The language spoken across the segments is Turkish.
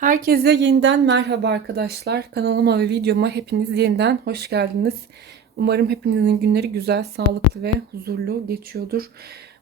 Herkese yeniden merhaba arkadaşlar. Kanalıma ve videoma hepiniz yeniden hoş geldiniz. Umarım hepinizin günleri güzel, sağlıklı ve huzurlu geçiyordur.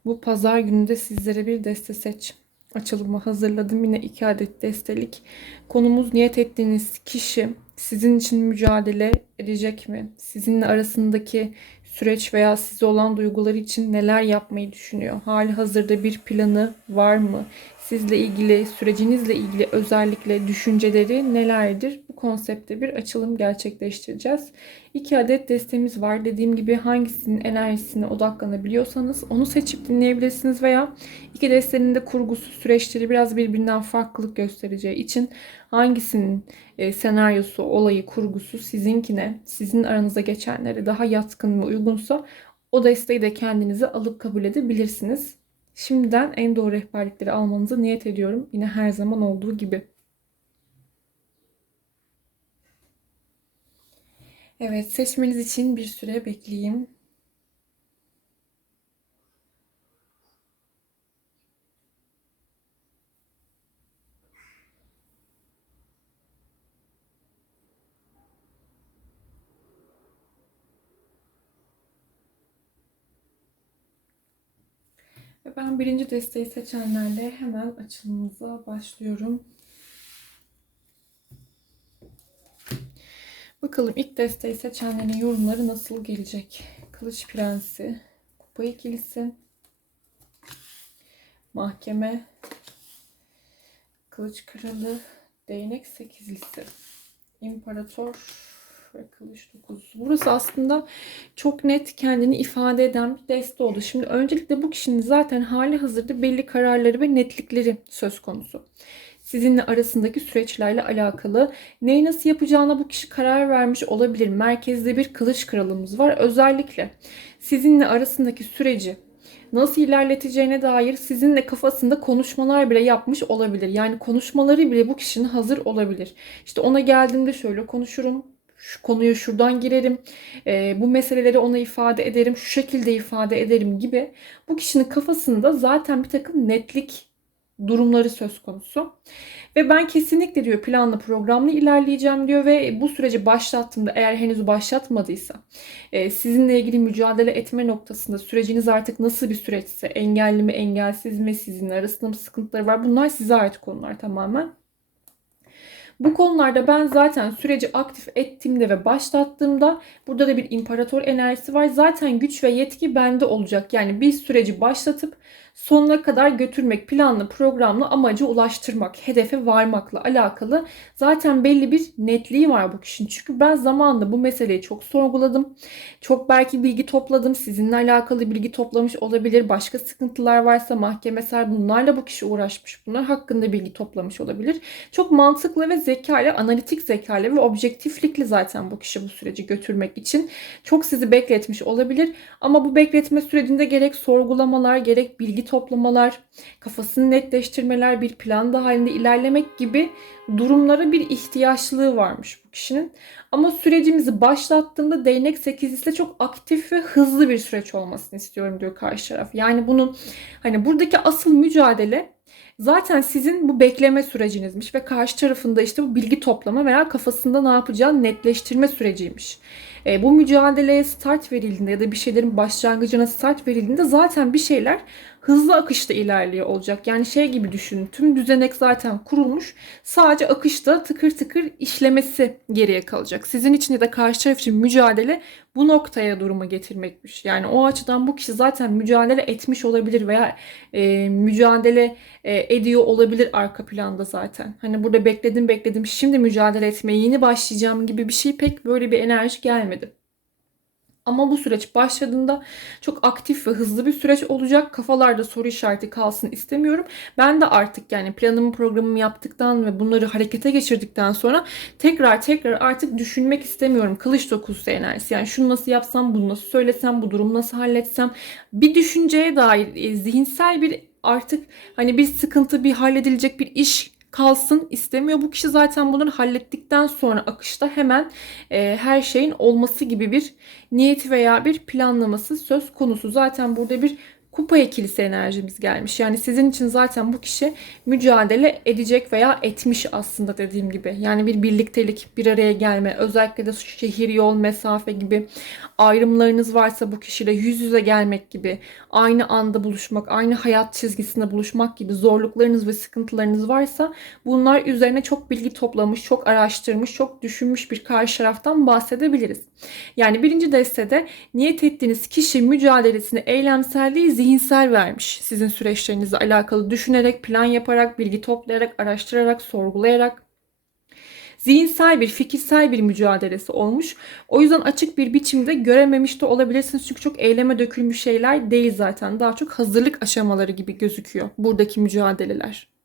Bu pazar gününde sizlere bir deste seç açılımı hazırladım. Yine iki adet destelik. Konumuz niyet ettiğiniz kişi sizin için mücadele edecek mi? Sizinle arasındaki süreç veya size olan duyguları için neler yapmayı düşünüyor? Hali hazırda bir planı var mı? Sizle ilgili, sürecinizle ilgili özellikle düşünceleri nelerdir? Bu konsepte bir açılım gerçekleştireceğiz. İki adet destemiz var. Dediğim gibi hangisinin enerjisine odaklanabiliyorsanız onu seçip dinleyebilirsiniz veya iki destenin de kurgusu süreçleri biraz birbirinden farklılık göstereceği için hangisinin e, senaryosu, olayı, kurgusu sizinkine, sizin aranızda geçenlere daha yatkın ve uygunsa o desteği de kendinize alıp kabul edebilirsiniz. Şimdiden en doğru rehberlikleri almanızı niyet ediyorum. Yine her zaman olduğu gibi. Evet, seçmeniz için bir süre bekleyeyim. Ben birinci desteği seçenlerle hemen açılımımıza başlıyorum. Bakalım ilk desteği seçenlerin yorumları nasıl gelecek? Kılıç Prensi, Kupa ikilisi, Mahkeme, Kılıç Kralı, Değnek Sekizlisi, İmparator ve Kılıç Dokuzusu. Burası aslında çok net kendini ifade eden bir deste oldu. Şimdi öncelikle bu kişinin zaten hali hazırda belli kararları ve netlikleri söz konusu sizinle arasındaki süreçlerle alakalı. Neyi nasıl yapacağına bu kişi karar vermiş olabilir. Merkezde bir kılıç kralımız var. Özellikle sizinle arasındaki süreci nasıl ilerleteceğine dair sizinle kafasında konuşmalar bile yapmış olabilir. Yani konuşmaları bile bu kişinin hazır olabilir. İşte ona geldiğimde şöyle konuşurum, şu konuya şuradan girerim, e, bu meseleleri ona ifade ederim, şu şekilde ifade ederim gibi bu kişinin kafasında zaten bir takım netlik durumları söz konusu. Ve ben kesinlikle diyor planlı programlı ilerleyeceğim diyor ve bu süreci başlattığımda eğer henüz başlatmadıysa e, sizinle ilgili mücadele etme noktasında süreciniz artık nasıl bir süreçse engelli mi engelsiz mi sizin arasında mı sıkıntıları var bunlar size ait konular tamamen. Bu konularda ben zaten süreci aktif ettiğimde ve başlattığımda burada da bir imparator enerjisi var. Zaten güç ve yetki bende olacak. Yani bir süreci başlatıp sonuna kadar götürmek, planlı, programlı amacı ulaştırmak, hedefe varmakla alakalı zaten belli bir netliği var bu kişinin. Çünkü ben zamanında bu meseleyi çok sorguladım. Çok belki bilgi topladım. Sizinle alakalı bilgi toplamış olabilir. Başka sıkıntılar varsa mahkemesel bunlarla bu kişi uğraşmış. Bunlar hakkında bilgi toplamış olabilir. Çok mantıklı ve zekayla, analitik zekayla ve objektiflikle zaten bu kişi bu süreci götürmek için çok sizi bekletmiş olabilir. Ama bu bekletme sürecinde gerek sorgulamalar, gerek bilgi toplamalar, kafasını netleştirmeler, bir plan halinde ilerlemek gibi durumlara bir ihtiyaçlığı varmış bu kişinin. Ama sürecimizi başlattığında değnek 8 ise çok aktif ve hızlı bir süreç olmasını istiyorum diyor karşı taraf. Yani bunun hani buradaki asıl mücadele zaten sizin bu bekleme sürecinizmiş ve karşı tarafında işte bu bilgi toplama veya kafasında ne yapacağını netleştirme süreciymiş. E, bu mücadeleye start verildiğinde ya da bir şeylerin başlangıcına start verildiğinde zaten bir şeyler hızlı akışta ilerliyor olacak. Yani şey gibi düşünün. Tüm düzenek zaten kurulmuş. Sadece akışta tıkır tıkır işlemesi geriye kalacak. Sizin için ya da karşı taraf için mücadele bu noktaya durumu getirmekmiş. Yani o açıdan bu kişi zaten mücadele etmiş olabilir veya e, mücadele e, ediyor olabilir arka planda zaten. Hani burada bekledim bekledim şimdi mücadele etmeye yeni başlayacağım gibi bir şey pek böyle bir enerji gelmedi. Ama bu süreç başladığında çok aktif ve hızlı bir süreç olacak. Kafalarda soru işareti kalsın istemiyorum. Ben de artık yani planımı programımı yaptıktan ve bunları harekete geçirdikten sonra tekrar tekrar artık düşünmek istemiyorum. Kılıç dokusu enerjisi. Yani şunu nasıl yapsam, bunu nasıl söylesem, bu durumu nasıl halletsem. Bir düşünceye dair e, zihinsel bir artık hani bir sıkıntı, bir halledilecek bir iş kalsın istemiyor. Bu kişi zaten bunları hallettikten sonra akışta hemen e, her şeyin olması gibi bir niyet veya bir planlaması söz konusu. Zaten burada bir kupa ikilisi enerjimiz gelmiş. Yani sizin için zaten bu kişi mücadele edecek veya etmiş aslında dediğim gibi. Yani bir birliktelik, bir araya gelme, özellikle de şehir, yol, mesafe gibi ayrımlarınız varsa bu kişiyle yüz yüze gelmek gibi, aynı anda buluşmak, aynı hayat çizgisinde buluşmak gibi zorluklarınız ve sıkıntılarınız varsa bunlar üzerine çok bilgi toplamış, çok araştırmış, çok düşünmüş bir karşı taraftan bahsedebiliriz. Yani birinci destede niyet ettiğiniz kişi mücadelesini eylemsel değil zihinsel vermiş. Sizin süreçlerinizle alakalı düşünerek, plan yaparak, bilgi toplayarak, araştırarak, sorgulayarak zihinsel bir, fikirsel bir mücadelesi olmuş. O yüzden açık bir biçimde görememiş de olabilirsiniz. Çünkü çok eyleme dökülmüş şeyler değil zaten. Daha çok hazırlık aşamaları gibi gözüküyor buradaki mücadeleler.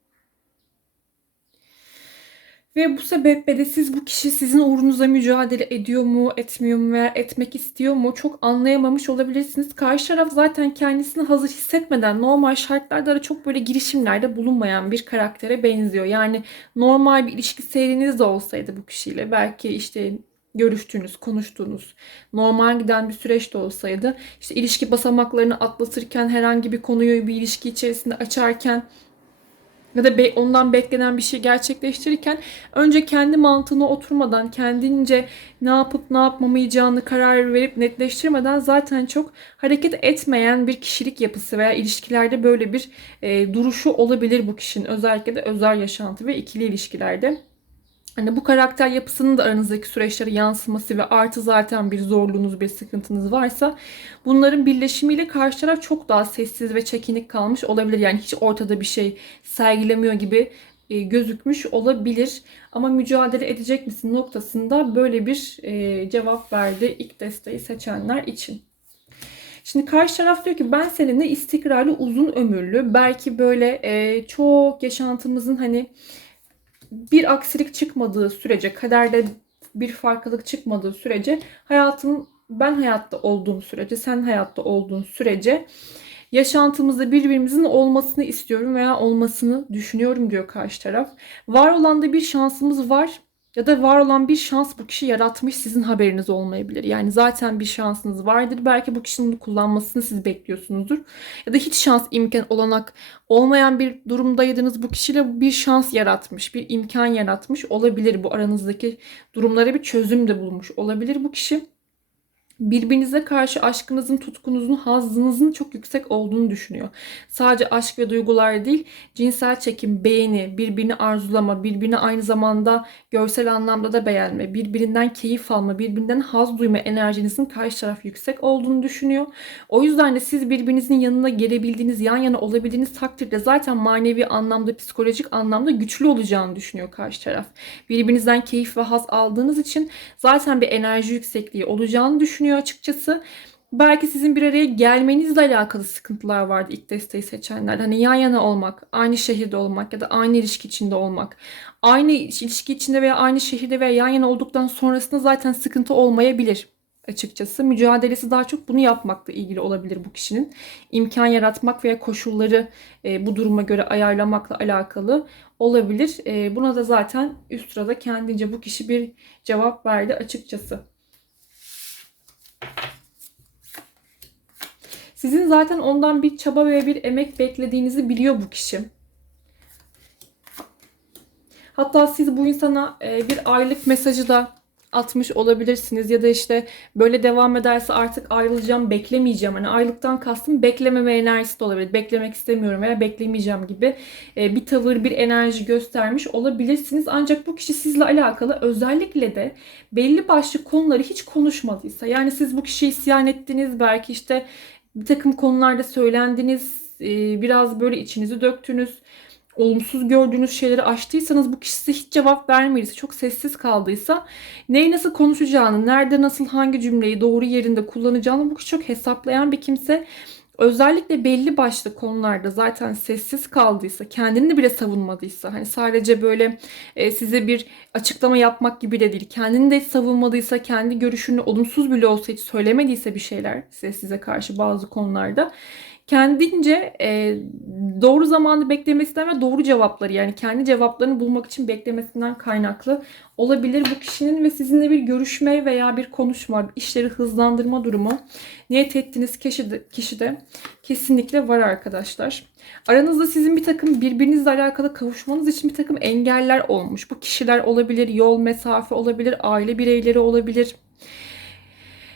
Ve bu sebeple de siz bu kişi sizin uğrunuza mücadele ediyor mu, etmiyor mu veya etmek istiyor mu çok anlayamamış olabilirsiniz. Karşı taraf zaten kendisini hazır hissetmeden normal şartlarda da çok böyle girişimlerde bulunmayan bir karaktere benziyor. Yani normal bir ilişki seyriniz de olsaydı bu kişiyle belki işte görüştüğünüz, konuştuğunuz, normal giden bir süreç de olsaydı işte ilişki basamaklarını atlatırken herhangi bir konuyu bir ilişki içerisinde açarken ya da ondan beklenen bir şey gerçekleştirirken önce kendi mantığına oturmadan kendince ne yapıp ne yapmamayacağını karar verip netleştirmeden zaten çok hareket etmeyen bir kişilik yapısı veya ilişkilerde böyle bir e, duruşu olabilir bu kişinin özellikle de özel yaşantı ve ikili ilişkilerde. Hani bu karakter yapısının da aranızdaki süreçlere yansıması ve artı zaten bir zorluğunuz, bir sıkıntınız varsa bunların birleşimiyle karşı taraf çok daha sessiz ve çekinik kalmış olabilir. Yani hiç ortada bir şey sergilemiyor gibi e, gözükmüş olabilir. Ama mücadele edecek misin noktasında böyle bir e, cevap verdi ilk desteği seçenler için. Şimdi karşı taraf diyor ki ben seninle istikrarlı, uzun ömürlü, belki böyle e, çok yaşantımızın hani bir aksilik çıkmadığı sürece, kaderde bir farklılık çıkmadığı sürece hayatım ben hayatta olduğum sürece, sen hayatta olduğun sürece yaşantımızda birbirimizin olmasını istiyorum veya olmasını düşünüyorum diyor karşı taraf. Var olan da bir şansımız var ya da var olan bir şans bu kişi yaratmış sizin haberiniz olmayabilir. Yani zaten bir şansınız vardır. Belki bu kişinin kullanmasını siz bekliyorsunuzdur. Ya da hiç şans imkan olanak olmayan bir durumdaydınız. Bu kişiyle bir şans yaratmış, bir imkan yaratmış olabilir. Bu aranızdaki durumlara bir çözüm de bulmuş olabilir bu kişi birbirinize karşı aşkınızın, tutkunuzun, hazzınızın çok yüksek olduğunu düşünüyor. Sadece aşk ve duygular değil, cinsel çekim, beğeni, birbirini arzulama, birbirini aynı zamanda görsel anlamda da beğenme, birbirinden keyif alma, birbirinden haz duyma enerjinizin karşı taraf yüksek olduğunu düşünüyor. O yüzden de siz birbirinizin yanına gelebildiğiniz, yan yana olabildiğiniz takdirde zaten manevi anlamda, psikolojik anlamda güçlü olacağını düşünüyor karşı taraf. Birbirinizden keyif ve haz aldığınız için zaten bir enerji yüksekliği olacağını düşünüyor düşünüyor açıkçası. Belki sizin bir araya gelmenizle alakalı sıkıntılar vardı ilk desteği seçenler. Hani yan yana olmak, aynı şehirde olmak ya da aynı ilişki içinde olmak. Aynı ilişki içinde veya aynı şehirde veya yan yana olduktan sonrasında zaten sıkıntı olmayabilir açıkçası. Mücadelesi daha çok bunu yapmakla ilgili olabilir bu kişinin. İmkan yaratmak veya koşulları e, bu duruma göre ayarlamakla alakalı olabilir. E, buna da zaten üst sırada kendince bu kişi bir cevap verdi açıkçası. Sizin zaten ondan bir çaba ve bir emek beklediğinizi biliyor bu kişi. Hatta siz bu insana e, bir aylık mesajı da atmış olabilirsiniz ya da işte böyle devam ederse artık ayrılacağım beklemeyeceğim. Hani aylıktan kastım beklememe enerjisi de olabilir. Beklemek istemiyorum veya beklemeyeceğim gibi e, bir tavır bir enerji göstermiş olabilirsiniz. Ancak bu kişi sizle alakalı özellikle de belli başlı konuları hiç konuşmadıysa yani siz bu kişiyi isyan ettiniz belki işte bir takım konularda söylendiniz, e, biraz böyle içinizi döktünüz, olumsuz gördüğünüz şeyleri açtıysanız bu kişi size hiç cevap vermediyse, çok sessiz kaldıysa neyi nasıl konuşacağını, nerede nasıl hangi cümleyi doğru yerinde kullanacağını bu kişi çok hesaplayan bir kimse özellikle belli başlı konularda zaten sessiz kaldıysa, kendini bile savunmadıysa, hani sadece böyle e, size bir açıklama yapmak gibi de değil, kendini de savunmadıysa, kendi görüşünü olumsuz bile olsa hiç söylemediyse bir şeyler size, size karşı bazı konularda kendince e, doğru zamanı beklemesinden ve doğru cevapları yani kendi cevaplarını bulmak için beklemesinden kaynaklı olabilir bu kişinin ve sizinle bir görüşme veya bir konuşma, işleri hızlandırma durumu niyet ettiğiniz kişi de, kişi de kesinlikle var arkadaşlar. Aranızda sizin bir takım birbirinizle alakalı kavuşmanız için bir takım engeller olmuş. Bu kişiler olabilir, yol, mesafe olabilir, aile bireyleri olabilir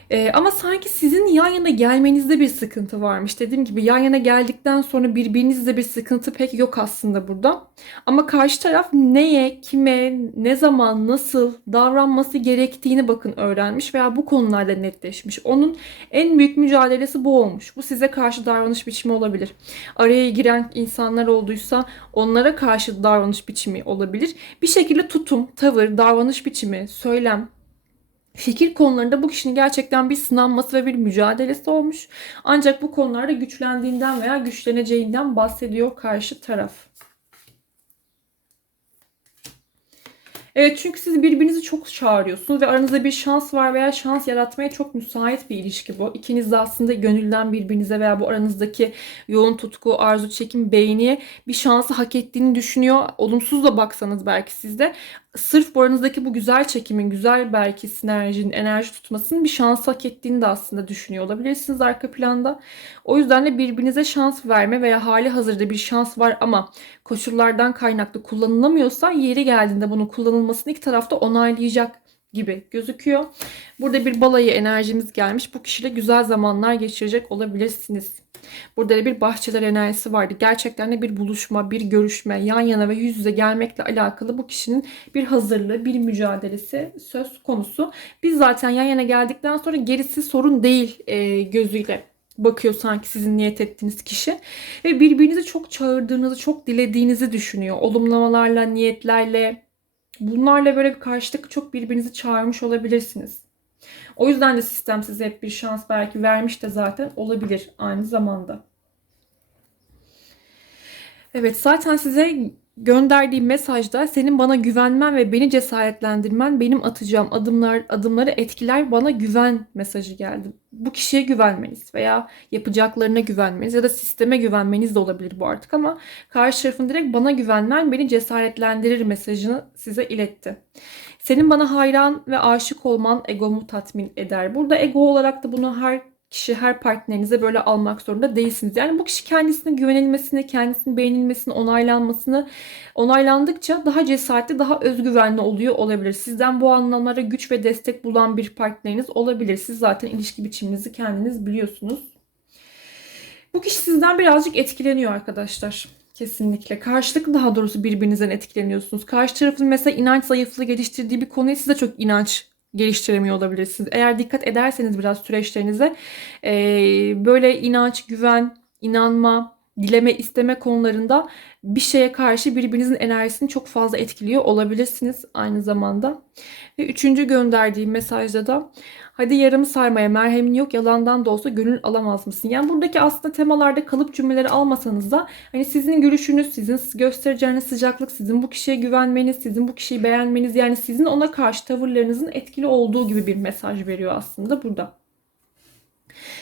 ee, ama sanki sizin yan yana gelmenizde bir sıkıntı varmış. Dediğim gibi yan yana geldikten sonra birbirinizde bir sıkıntı pek yok aslında burada. Ama karşı taraf neye, kime, ne zaman, nasıl davranması gerektiğini bakın öğrenmiş veya bu konularda netleşmiş. Onun en büyük mücadelesi bu olmuş. Bu size karşı davranış biçimi olabilir. Araya giren insanlar olduysa onlara karşı davranış biçimi olabilir. Bir şekilde tutum, tavır, davranış biçimi, söylem, fikir konularında bu kişinin gerçekten bir sınanması ve bir mücadelesi olmuş. Ancak bu konularda güçlendiğinden veya güçleneceğinden bahsediyor karşı taraf. Evet çünkü siz birbirinizi çok çağırıyorsunuz ve aranızda bir şans var veya şans yaratmaya çok müsait bir ilişki bu. İkiniz de aslında gönülden birbirinize veya bu aranızdaki yoğun tutku, arzu, çekim, beğeniye bir şansı hak ettiğini düşünüyor. Olumsuz da baksanız belki sizde sırf bu aranızdaki bu güzel çekimin, güzel belki sinerjinin, enerji tutmasının bir şans hak ettiğini de aslında düşünüyor olabilirsiniz arka planda. O yüzden de birbirinize şans verme veya hali hazırda bir şans var ama koşullardan kaynaklı kullanılamıyorsa yeri geldiğinde bunun kullanılmasını iki tarafta onaylayacak gibi gözüküyor. Burada bir balayı enerjimiz gelmiş. Bu kişiyle güzel zamanlar geçirecek olabilirsiniz. Burada da bir bahçeler enerjisi vardı. Gerçekten de bir buluşma, bir görüşme, yan yana ve yüz yüze gelmekle alakalı bu kişinin bir hazırlığı, bir mücadelesi söz konusu. Biz zaten yan yana geldikten sonra gerisi sorun değil e, gözüyle bakıyor sanki sizin niyet ettiğiniz kişi. Ve birbirinizi çok çağırdığınızı, çok dilediğinizi düşünüyor. Olumlamalarla, niyetlerle, bunlarla böyle bir karşılık çok birbirinizi çağırmış olabilirsiniz. O yüzden de sistem size hep bir şans belki vermiş de zaten olabilir aynı zamanda. Evet zaten size gönderdiğim mesajda senin bana güvenmen ve beni cesaretlendirmen benim atacağım adımlar adımları etkiler bana güven mesajı geldi. Bu kişiye güvenmeniz veya yapacaklarına güvenmeniz ya da sisteme güvenmeniz de olabilir bu artık ama karşı tarafın direkt bana güvenmen beni cesaretlendirir mesajını size iletti. Senin bana hayran ve aşık olman egomu tatmin eder. Burada ego olarak da bunu her kişi her partnerinize böyle almak zorunda değilsiniz. Yani bu kişi kendisine güvenilmesini, kendisinin beğenilmesini, onaylanmasını onaylandıkça daha cesaretli, daha özgüvenli oluyor olabilir. Sizden bu anlamlara güç ve destek bulan bir partneriniz olabilir. Siz zaten ilişki biçiminizi kendiniz biliyorsunuz. Bu kişi sizden birazcık etkileniyor arkadaşlar. Kesinlikle. Karşılıklı daha doğrusu birbirinizden etkileniyorsunuz. Karşı tarafın mesela inanç zayıflığı geliştirdiği bir konuya siz de çok inanç geliştiremiyor olabilirsiniz. Eğer dikkat ederseniz biraz süreçlerinize böyle inanç, güven, inanma, dileme, isteme konularında bir şeye karşı birbirinizin enerjisini çok fazla etkiliyor olabilirsiniz aynı zamanda. Ve üçüncü gönderdiğim mesajda da hadi yarımı sarmaya merhemin yok yalandan da olsa gönül alamaz mısın? Yani buradaki aslında temalarda kalıp cümleleri almasanız da hani sizin görüşünüz, sizin göstereceğiniz sıcaklık, sizin bu kişiye güvenmeniz, sizin bu kişiyi beğenmeniz yani sizin ona karşı tavırlarınızın etkili olduğu gibi bir mesaj veriyor aslında burada.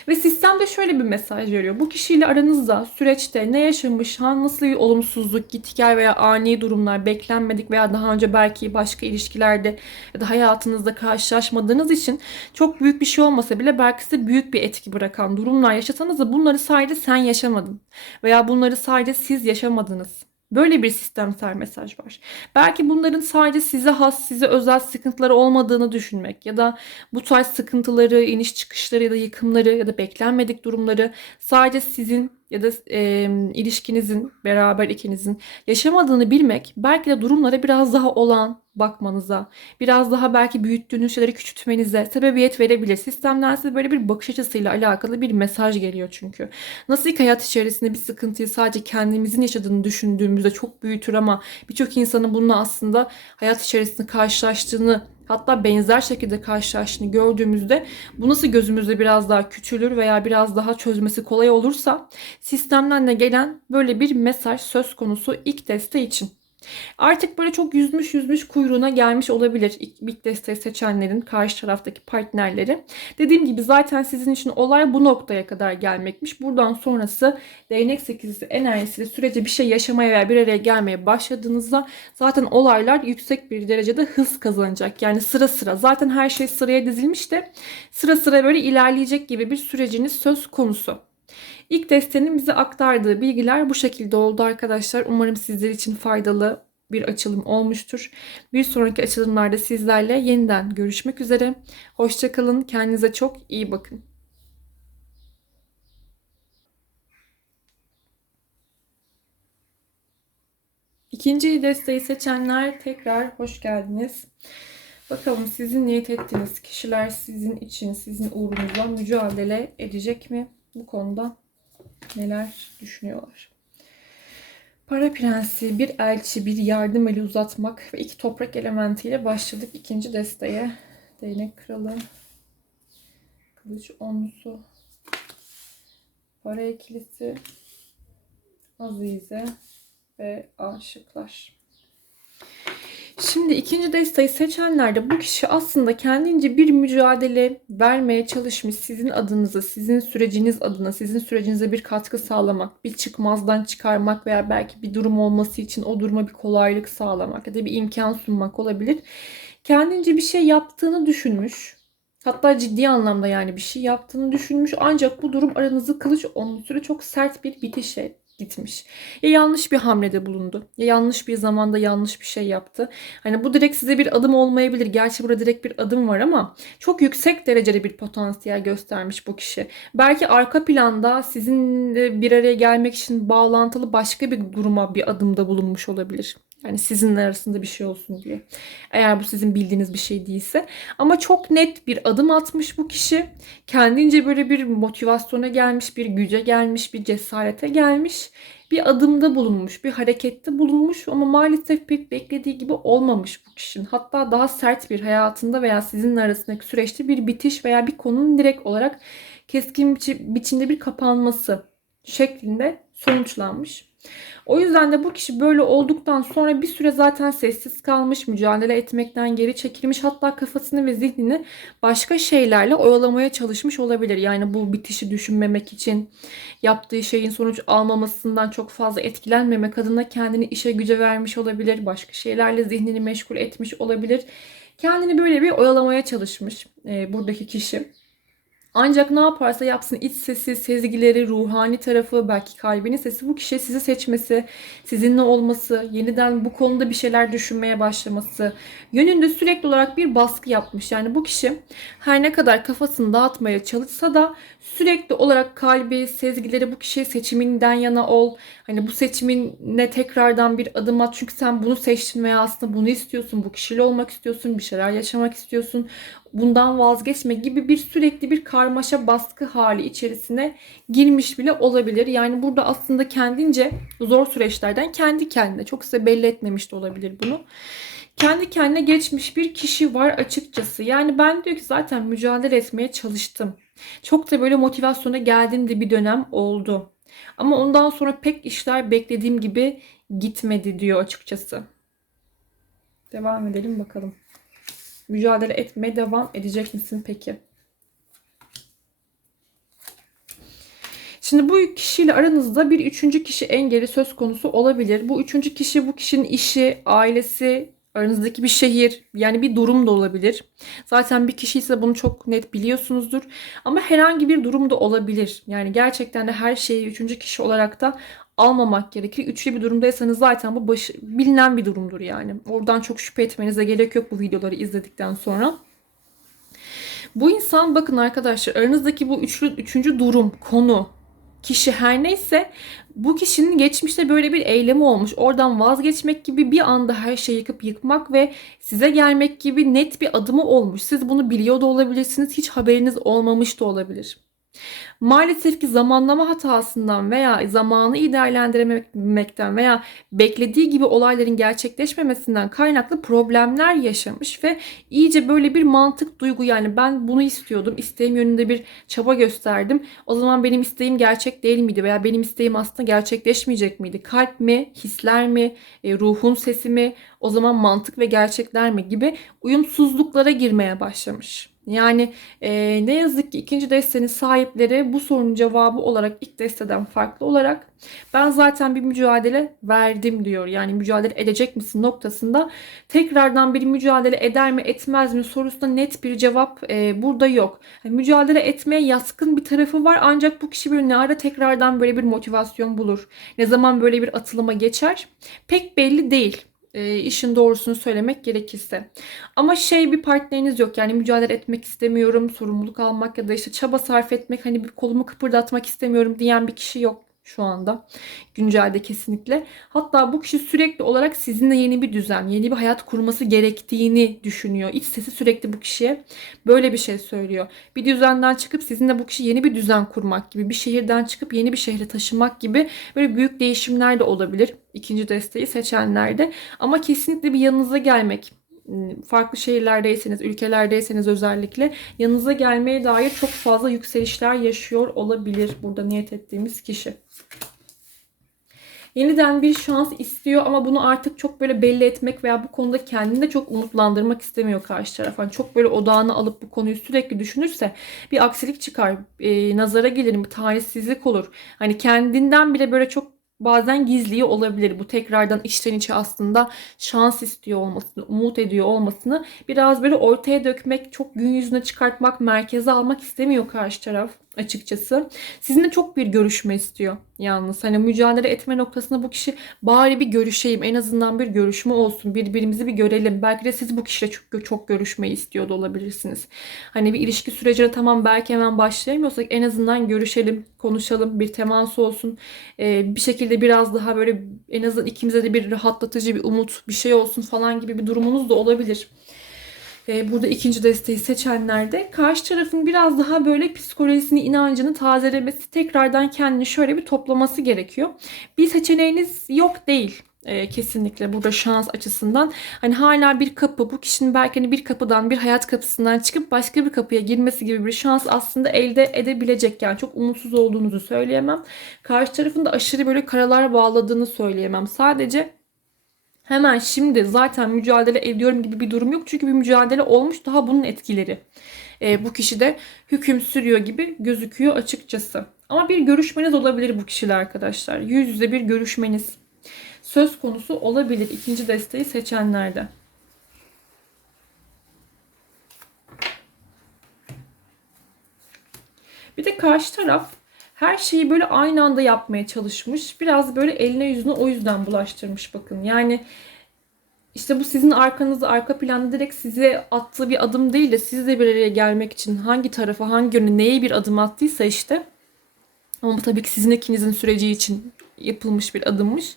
Ve sistem de şöyle bir mesaj veriyor. Bu kişiyle aranızda süreçte ne yaşamış, nasıl bir olumsuzluk, git veya ani durumlar, beklenmedik veya daha önce belki başka ilişkilerde ya da hayatınızda karşılaşmadığınız için çok büyük bir şey olmasa bile belki size büyük bir etki bırakan durumlar yaşasanız da bunları sadece sen yaşamadın veya bunları sadece siz yaşamadınız. Böyle bir sistemsel mesaj var. Belki bunların sadece size has, size özel sıkıntıları olmadığını düşünmek ya da bu tarz sıkıntıları, iniş çıkışları ya da yıkımları ya da beklenmedik durumları sadece sizin ya da e, ilişkinizin beraber ikinizin yaşamadığını bilmek belki de durumlara biraz daha olan bakmanıza, biraz daha belki büyüttüğünüz şeyleri küçültmenize sebebiyet verebilir. Sistemden size böyle bir bakış açısıyla alakalı bir mesaj geliyor çünkü. Nasıl ki hayat içerisinde bir sıkıntıyı sadece kendimizin yaşadığını düşündüğümüzde çok büyütür ama birçok insanın bununla aslında hayat içerisinde karşılaştığını hatta benzer şekilde karşılaştığını gördüğümüzde bu nasıl gözümüzde biraz daha küçülür veya biraz daha çözmesi kolay olursa sistemden de gelen böyle bir mesaj söz konusu ilk deste için. Artık böyle çok yüzmüş yüzmüş kuyruğuna gelmiş olabilir ilk desteği seçenlerin karşı taraftaki partnerleri. Dediğim gibi zaten sizin için olay bu noktaya kadar gelmekmiş. Buradan sonrası değnek sekizlisi enerjisiyle sürece bir şey yaşamaya veya bir araya gelmeye başladığınızda zaten olaylar yüksek bir derecede hız kazanacak. Yani sıra sıra zaten her şey sıraya dizilmiş de sıra sıra böyle ilerleyecek gibi bir süreciniz söz konusu. İlk destenin bize aktardığı bilgiler bu şekilde oldu arkadaşlar. Umarım sizler için faydalı bir açılım olmuştur. Bir sonraki açılımlarda sizlerle yeniden görüşmek üzere. Hoşçakalın. Kendinize çok iyi bakın. İkinci desteği seçenler tekrar hoş geldiniz. Bakalım sizin niyet ettiğiniz kişiler sizin için, sizin uğrunuzla mücadele edecek mi? Bu konuda neler düşünüyorlar? Para prensi, bir elçi, bir yardım eli uzatmak ve iki toprak elementiyle başladık ikinci desteğe. Değnek kralı, kılıç onlusu, para ikilisi, azize ve aşıklar. Şimdi ikinci desteği seçenlerde bu kişi aslında kendince bir mücadele vermeye çalışmış. Sizin adınıza, sizin süreciniz adına, sizin sürecinize bir katkı sağlamak, bir çıkmazdan çıkarmak veya belki bir durum olması için o duruma bir kolaylık sağlamak ya da bir imkan sunmak olabilir. Kendince bir şey yaptığını düşünmüş. Hatta ciddi anlamda yani bir şey yaptığını düşünmüş. Ancak bu durum aranızı kılıç onun süre çok sert bir bitişe gitmiş. Ya yanlış bir hamlede bulundu. Ya yanlış bir zamanda yanlış bir şey yaptı. Hani bu direkt size bir adım olmayabilir. Gerçi burada direkt bir adım var ama çok yüksek derecede bir potansiyel göstermiş bu kişi. Belki arka planda sizinle bir araya gelmek için bağlantılı başka bir duruma bir adımda bulunmuş olabilir. Yani sizinle arasında bir şey olsun diye. Eğer bu sizin bildiğiniz bir şey değilse. Ama çok net bir adım atmış bu kişi. Kendince böyle bir motivasyona gelmiş, bir güce gelmiş, bir cesarete gelmiş. Bir adımda bulunmuş, bir harekette bulunmuş ama maalesef pek beklediği gibi olmamış bu kişinin. Hatta daha sert bir hayatında veya sizinle arasındaki süreçte bir bitiş veya bir konunun direkt olarak keskin biçimde bir kapanması şeklinde sonuçlanmış. O yüzden de bu kişi böyle olduktan sonra bir süre zaten sessiz kalmış, mücadele etmekten geri çekilmiş. Hatta kafasını ve zihnini başka şeylerle oyalamaya çalışmış olabilir. Yani bu bitişi düşünmemek için yaptığı şeyin sonuç almamasından çok fazla etkilenmemek adına kendini işe güce vermiş olabilir. Başka şeylerle zihnini meşgul etmiş olabilir. Kendini böyle bir oyalamaya çalışmış e, buradaki kişi. Ancak ne yaparsa yapsın iç sesi, sezgileri, ruhani tarafı, belki kalbinin sesi bu kişiye sizi seçmesi, sizinle olması, yeniden bu konuda bir şeyler düşünmeye başlaması yönünde sürekli olarak bir baskı yapmış. Yani bu kişi her ne kadar kafasını dağıtmaya çalışsa da sürekli olarak kalbi, sezgileri bu kişiye seçiminden yana ol. Hani bu seçimine tekrardan bir adım at. Çünkü sen bunu seçtin veya aslında bunu istiyorsun. Bu kişiyle olmak istiyorsun. Bir şeyler yaşamak istiyorsun bundan vazgeçme gibi bir sürekli bir karmaşa baskı hali içerisine girmiş bile olabilir. Yani burada aslında kendince zor süreçlerden kendi kendine çok size belli etmemiş de olabilir bunu. Kendi kendine geçmiş bir kişi var açıkçası. Yani ben diyor ki zaten mücadele etmeye çalıştım. Çok da böyle motivasyona geldiğim de bir dönem oldu. Ama ondan sonra pek işler beklediğim gibi gitmedi diyor açıkçası. Devam edelim bakalım mücadele etmeye devam edecek misin peki? Şimdi bu kişiyle aranızda bir üçüncü kişi engeli söz konusu olabilir. Bu üçüncü kişi bu kişinin işi, ailesi, aranızdaki bir şehir yani bir durum da olabilir. Zaten bir kişi ise bunu çok net biliyorsunuzdur. Ama herhangi bir durum da olabilir. Yani gerçekten de her şeyi üçüncü kişi olarak da almamak gerekir. Üçlü bir durumdaysanız zaten bu başı, bilinen bir durumdur yani. Oradan çok şüphe etmenize gerek yok bu videoları izledikten sonra. Bu insan bakın arkadaşlar aranızdaki bu üçlü, üçüncü durum, konu, kişi her neyse bu kişinin geçmişte böyle bir eylemi olmuş. Oradan vazgeçmek gibi bir anda her şeyi yıkıp yıkmak ve size gelmek gibi net bir adımı olmuş. Siz bunu biliyor da olabilirsiniz. Hiç haberiniz olmamış da olabilir. Maalesef ki zamanlama hatasından veya zamanı iyi değerlendirememekten veya beklediği gibi olayların gerçekleşmemesinden kaynaklı problemler yaşamış ve iyice böyle bir mantık duygu yani ben bunu istiyordum, isteğim yönünde bir çaba gösterdim. O zaman benim isteğim gerçek değil miydi veya benim isteğim aslında gerçekleşmeyecek miydi? Kalp mi, hisler mi, e, ruhun sesi mi, o zaman mantık ve gerçekler mi gibi uyumsuzluklara girmeye başlamış. Yani e, ne yazık ki ikinci destenin sahipleri bu sorunun cevabı olarak ilk desteden farklı olarak ben zaten bir mücadele verdim diyor. Yani mücadele edecek misin noktasında tekrardan bir mücadele eder mi etmez mi sorusuna net bir cevap e, burada yok. Yani mücadele etmeye yatkın bir tarafı var ancak bu kişi böyle ne ara tekrardan böyle bir motivasyon bulur. Ne zaman böyle bir atılıma geçer pek belli değil e, işin doğrusunu söylemek gerekirse. Ama şey bir partneriniz yok yani mücadele etmek istemiyorum, sorumluluk almak ya da işte çaba sarf etmek hani bir kolumu kıpırdatmak istemiyorum diyen bir kişi yok şu anda. Güncelde kesinlikle. Hatta bu kişi sürekli olarak sizinle yeni bir düzen, yeni bir hayat kurması gerektiğini düşünüyor. İç sesi sürekli bu kişiye böyle bir şey söylüyor. Bir düzenden çıkıp sizinle bu kişi yeni bir düzen kurmak gibi, bir şehirden çıkıp yeni bir şehre taşımak gibi böyle büyük değişimler de olabilir. ikinci desteği seçenlerde. Ama kesinlikle bir yanınıza gelmek, farklı şehirlerdeyseniz, ülkelerdeyseniz özellikle yanınıza gelmeye dair çok fazla yükselişler yaşıyor olabilir burada niyet ettiğimiz kişi. Yeniden bir şans istiyor ama bunu artık çok böyle belli etmek veya bu konuda kendini de çok umutlandırmak istemiyor karşı taraf. Yani çok böyle odağını alıp bu konuyu sürekli düşünürse bir aksilik çıkar, e, nazara gelir, bir talihsizlik olur. Hani kendinden bile böyle çok bazen gizliyor olabilir. Bu tekrardan içten içe aslında şans istiyor olmasını, umut ediyor olmasını biraz böyle ortaya dökmek, çok gün yüzüne çıkartmak, merkeze almak istemiyor karşı taraf açıkçası. Sizinle çok bir görüşme istiyor yalnız. Hani mücadele etme noktasında bu kişi bari bir görüşeyim. En azından bir görüşme olsun. Birbirimizi bir görelim. Belki de siz bu kişiyle çok, çok görüşmeyi istiyor da olabilirsiniz. Hani bir ilişki sürecine tamam belki hemen başlayamıyorsak en azından görüşelim, konuşalım. Bir temas olsun. Ee, bir şekilde biraz daha böyle en azından ikimize de bir rahatlatıcı bir umut bir şey olsun falan gibi bir durumunuz da olabilir burada ikinci desteği seçenlerde karşı tarafın biraz daha böyle psikolojisini, inancını tazelemesi, tekrardan kendini şöyle bir toplaması gerekiyor. Bir seçeneğiniz yok değil e, kesinlikle burada şans açısından. Hani hala bir kapı bu kişinin belki hani bir kapıdan bir hayat kapısından çıkıp başka bir kapıya girmesi gibi bir şans aslında elde edebilecek. Yani çok umutsuz olduğunuzu söyleyemem. Karşı tarafın da aşırı böyle karalar bağladığını söyleyemem. Sadece hemen şimdi zaten mücadele ediyorum gibi bir durum yok. Çünkü bir mücadele olmuş daha bunun etkileri. E, bu kişi de hüküm sürüyor gibi gözüküyor açıkçası. Ama bir görüşmeniz olabilir bu kişiyle arkadaşlar. Yüz yüze bir görüşmeniz söz konusu olabilir ikinci desteği seçenlerde. Bir de karşı taraf her şeyi böyle aynı anda yapmaya çalışmış. Biraz böyle eline yüzüne o yüzden bulaştırmış bakın. Yani işte bu sizin arkanızda, arka planda direkt size attığı bir adım değil de sizle bir araya gelmek için hangi tarafa, hangi yöne, neye bir adım attıysa işte. Ama bu tabii ki sizin ikinizin süreci için yapılmış bir adımmış.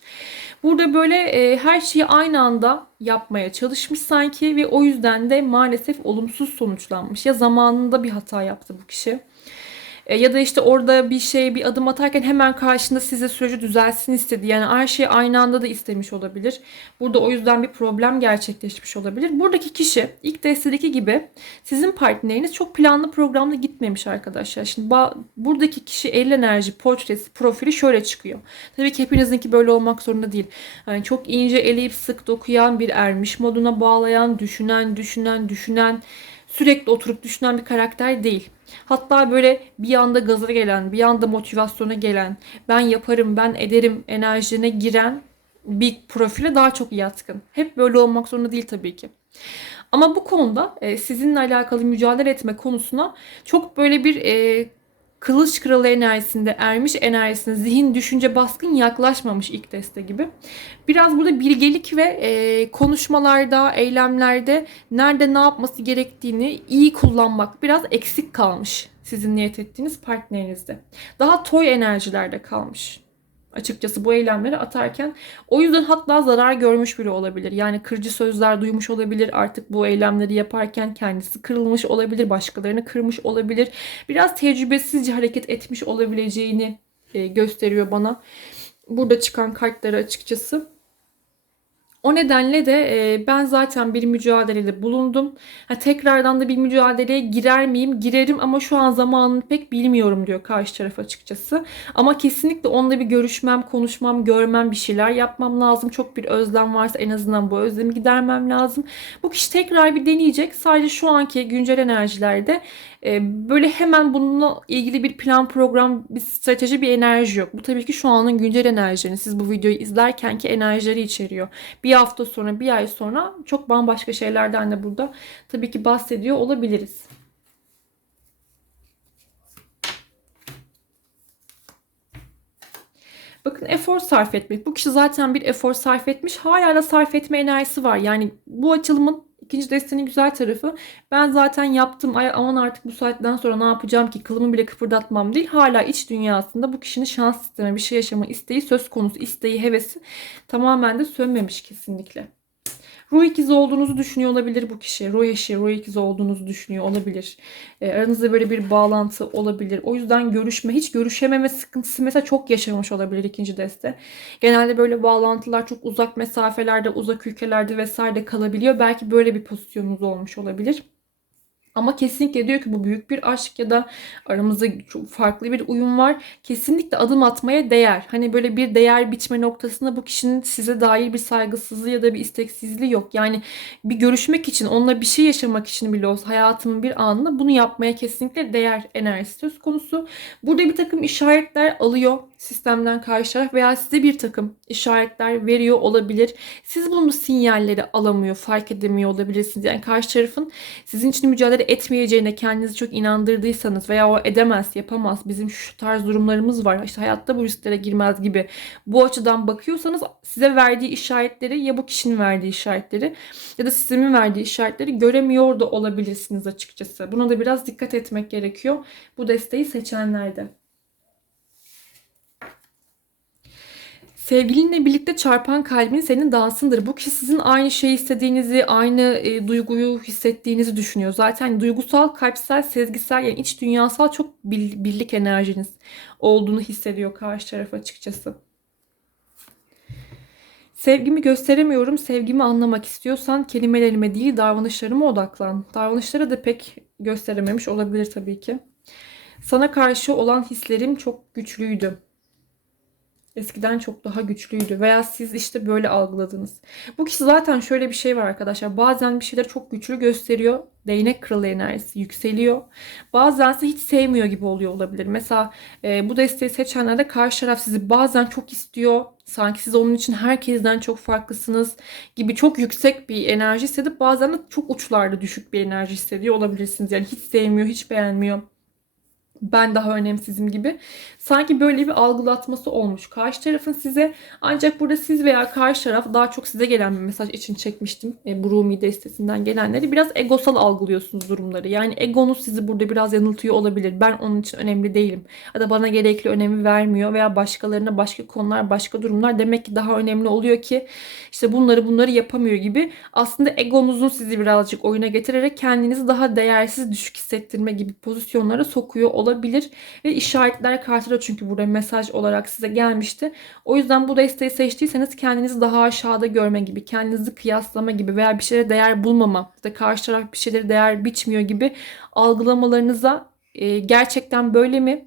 Burada böyle e, her şeyi aynı anda yapmaya çalışmış sanki ve o yüzden de maalesef olumsuz sonuçlanmış. Ya zamanında bir hata yaptı bu kişi ya da işte orada bir şey bir adım atarken hemen karşında size süreci düzelsin istedi. Yani her şeyi aynı anda da istemiş olabilir. Burada o yüzden bir problem gerçekleşmiş olabilir. Buradaki kişi ilk destedeki gibi sizin partneriniz çok planlı programlı gitmemiş arkadaşlar. Şimdi buradaki kişi el enerji portresi profili şöyle çıkıyor. Tabii ki hepinizinki böyle olmak zorunda değil. Yani çok ince eleyip sık dokuyan bir ermiş moduna bağlayan, düşünen, düşünen, düşünen sürekli oturup düşünen bir karakter değil. Hatta böyle bir anda gaza gelen, bir anda motivasyona gelen, ben yaparım, ben ederim enerjine giren bir profile daha çok yatkın. Hep böyle olmak zorunda değil tabii ki. Ama bu konuda e, sizinle alakalı mücadele etme konusuna çok böyle bir e, kılıç kralı enerjisinde, ermiş enerjisinde zihin, düşünce baskın yaklaşmamış ilk deste gibi. Biraz burada bilgelik ve e, konuşmalarda, eylemlerde nerede ne yapması gerektiğini iyi kullanmak biraz eksik kalmış sizin niyet ettiğiniz partnerinizde. Daha toy enerjilerde kalmış açıkçası bu eylemleri atarken. O yüzden hatta zarar görmüş biri olabilir. Yani kırıcı sözler duymuş olabilir. Artık bu eylemleri yaparken kendisi kırılmış olabilir. Başkalarını kırmış olabilir. Biraz tecrübesizce hareket etmiş olabileceğini e, gösteriyor bana. Burada çıkan kartları açıkçası. O nedenle de e, ben zaten bir mücadelede bulundum. Ha, tekrardan da bir mücadeleye girer miyim? Girerim ama şu an zamanını pek bilmiyorum diyor karşı taraf açıkçası. Ama kesinlikle onunla bir görüşmem, konuşmam, görmem, bir şeyler yapmam lazım. Çok bir özlem varsa en azından bu özlemi gidermem lazım. Bu kişi tekrar bir deneyecek. Sadece şu anki güncel enerjilerde böyle hemen bununla ilgili bir plan, program, bir strateji, bir enerji yok. Bu tabii ki şu anın güncel enerjilerini siz bu videoyu izlerken ki enerjileri içeriyor. Bir hafta sonra, bir ay sonra çok bambaşka şeylerden de burada tabii ki bahsediyor olabiliriz. Bakın efor sarf etmek. Bu kişi zaten bir efor sarf etmiş. Hala da sarf etme enerjisi var. Yani bu açılımın ikinci destenin güzel tarafı ben zaten yaptım ay aman artık bu saatten sonra ne yapacağım ki kılımı bile kıpırdatmam değil. Hala iç dünyasında bu kişinin şans isteme bir şey yaşama isteği söz konusu isteği hevesi tamamen de sönmemiş kesinlikle. Ruh ikizi olduğunuzu düşünüyor olabilir bu kişi. Ruh eşi, ruh ikizi olduğunuzu düşünüyor olabilir. E, aranızda böyle bir bağlantı olabilir. O yüzden görüşme, hiç görüşememe sıkıntısı mesela çok yaşamış olabilir ikinci deste. Genelde böyle bağlantılar çok uzak mesafelerde, uzak ülkelerde vesaire kalabiliyor. Belki böyle bir pozisyonunuz olmuş olabilir. Ama kesinlikle diyor ki bu büyük bir aşk ya da aramızda çok farklı bir uyum var. Kesinlikle adım atmaya değer. Hani böyle bir değer biçme noktasında bu kişinin size dair bir saygısızlığı ya da bir isteksizliği yok. Yani bir görüşmek için, onunla bir şey yaşamak için bile olsa hayatımın bir anında bunu yapmaya kesinlikle değer enerjisi söz konusu. Burada bir takım işaretler alıyor sistemden karşı taraf veya size bir takım işaretler veriyor olabilir. Siz bunu sinyalleri alamıyor, fark edemiyor olabilirsiniz. Yani karşı tarafın sizin için mücadele etmeyeceğine kendinizi çok inandırdıysanız veya o edemez, yapamaz, bizim şu tarz durumlarımız var, işte hayatta bu risklere girmez gibi bu açıdan bakıyorsanız size verdiği işaretleri ya bu kişinin verdiği işaretleri ya da sistemin verdiği işaretleri göremiyor da olabilirsiniz açıkçası. Buna da biraz dikkat etmek gerekiyor bu desteği seçenlerde. Sevgilinle birlikte çarpan kalbin senin dansındır. Bu kişi sizin aynı şeyi istediğinizi, aynı e, duyguyu hissettiğinizi düşünüyor. Zaten duygusal, kalpsel, sezgisel yani iç dünyasal çok birlik enerjiniz olduğunu hissediyor karşı taraf açıkçası. Sevgimi gösteremiyorum, sevgimi anlamak istiyorsan kelimelerime değil davranışlarıma odaklan. Davranışları da pek gösterememiş olabilir tabii ki. Sana karşı olan hislerim çok güçlüydü eskiden çok daha güçlüydü veya siz işte böyle algıladınız. Bu kişi zaten şöyle bir şey var arkadaşlar. Bazen bir şeyler çok güçlü gösteriyor. Değnek kralı enerjisi yükseliyor. Bazen ise hiç sevmiyor gibi oluyor olabilir. Mesela e, bu desteği seçenlerde karşı taraf sizi bazen çok istiyor. Sanki siz onun için herkesten çok farklısınız gibi çok yüksek bir enerji hissedip bazen de çok uçlarda düşük bir enerji hissediyor olabilirsiniz. Yani hiç sevmiyor, hiç beğenmiyor ben daha önemsizim gibi. Sanki böyle bir algılatması olmuş karşı tarafın size. Ancak burada siz veya karşı taraf daha çok size gelen bir mesaj için çekmiştim. E, bu Rumi destesinden gelenleri. Biraz egosal algılıyorsunuz durumları. Yani egonuz sizi burada biraz yanıltıyor olabilir. Ben onun için önemli değilim. Ya da bana gerekli önemi vermiyor veya başkalarına başka konular, başka durumlar demek ki daha önemli oluyor ki işte bunları bunları yapamıyor gibi. Aslında egonuzun sizi birazcık oyuna getirerek kendinizi daha değersiz, düşük hissettirme gibi pozisyonlara sokuyor olabilir olabilir. Ve işaretler kartı da çünkü burada mesaj olarak size gelmişti. O yüzden bu desteği seçtiyseniz kendinizi daha aşağıda görme gibi, kendinizi kıyaslama gibi veya bir şeylere değer bulmama, işte karşı taraf bir şeyleri değer biçmiyor gibi algılamalarınıza e, gerçekten böyle mi?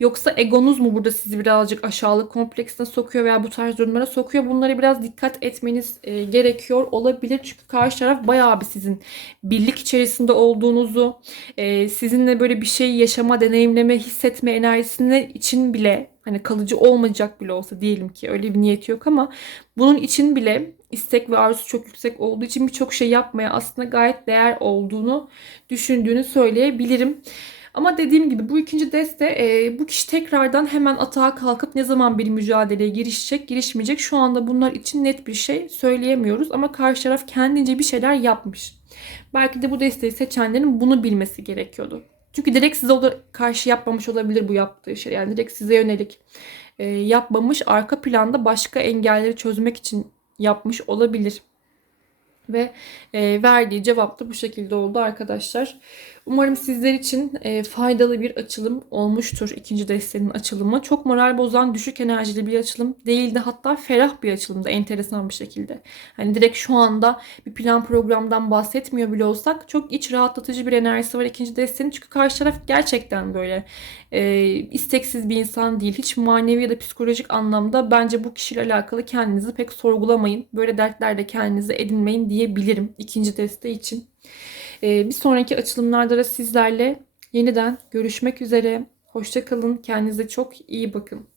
Yoksa egonuz mu burada sizi birazcık aşağılık kompleksine sokuyor veya bu tarz durumlara sokuyor? Bunlara biraz dikkat etmeniz e, gerekiyor olabilir. Çünkü karşı taraf bayağı bir sizin birlik içerisinde olduğunuzu, e, sizinle böyle bir şey yaşama, deneyimleme, hissetme enerjisine için bile hani kalıcı olmayacak bile olsa diyelim ki öyle bir niyeti yok ama bunun için bile istek ve arzusu çok yüksek olduğu için birçok şey yapmaya aslında gayet değer olduğunu düşündüğünü söyleyebilirim. Ama dediğim gibi bu ikinci deste e, bu kişi tekrardan hemen atağa kalkıp ne zaman bir mücadeleye girişecek, girişmeyecek şu anda bunlar için net bir şey söyleyemiyoruz. Ama karşı taraf kendince bir şeyler yapmış. Belki de bu desteği seçenlerin bunu bilmesi gerekiyordu. Çünkü direkt size karşı yapmamış olabilir bu yaptığı şey. Yani direkt size yönelik e, yapmamış. Arka planda başka engelleri çözmek için yapmış olabilir. Ve e, verdiği cevap da bu şekilde oldu arkadaşlar. Umarım sizler için e, faydalı bir açılım olmuştur ikinci destenin açılımı. Çok moral bozan, düşük enerjili bir açılım değildi. Hatta ferah bir açılımdı enteresan bir şekilde. Hani direkt şu anda bir plan programdan bahsetmiyor bile olsak çok iç rahatlatıcı bir enerjisi var ikinci destenin. Çünkü karşı taraf gerçekten böyle e, isteksiz bir insan değil. Hiç manevi ya da psikolojik anlamda bence bu kişiyle alakalı kendinizi pek sorgulamayın. Böyle dertlerde kendinizi edinmeyin diyebilirim ikinci deste için. Ee, bir sonraki açılımlarda da sizlerle yeniden görüşmek üzere. Hoşçakalın. Kendinize çok iyi bakın.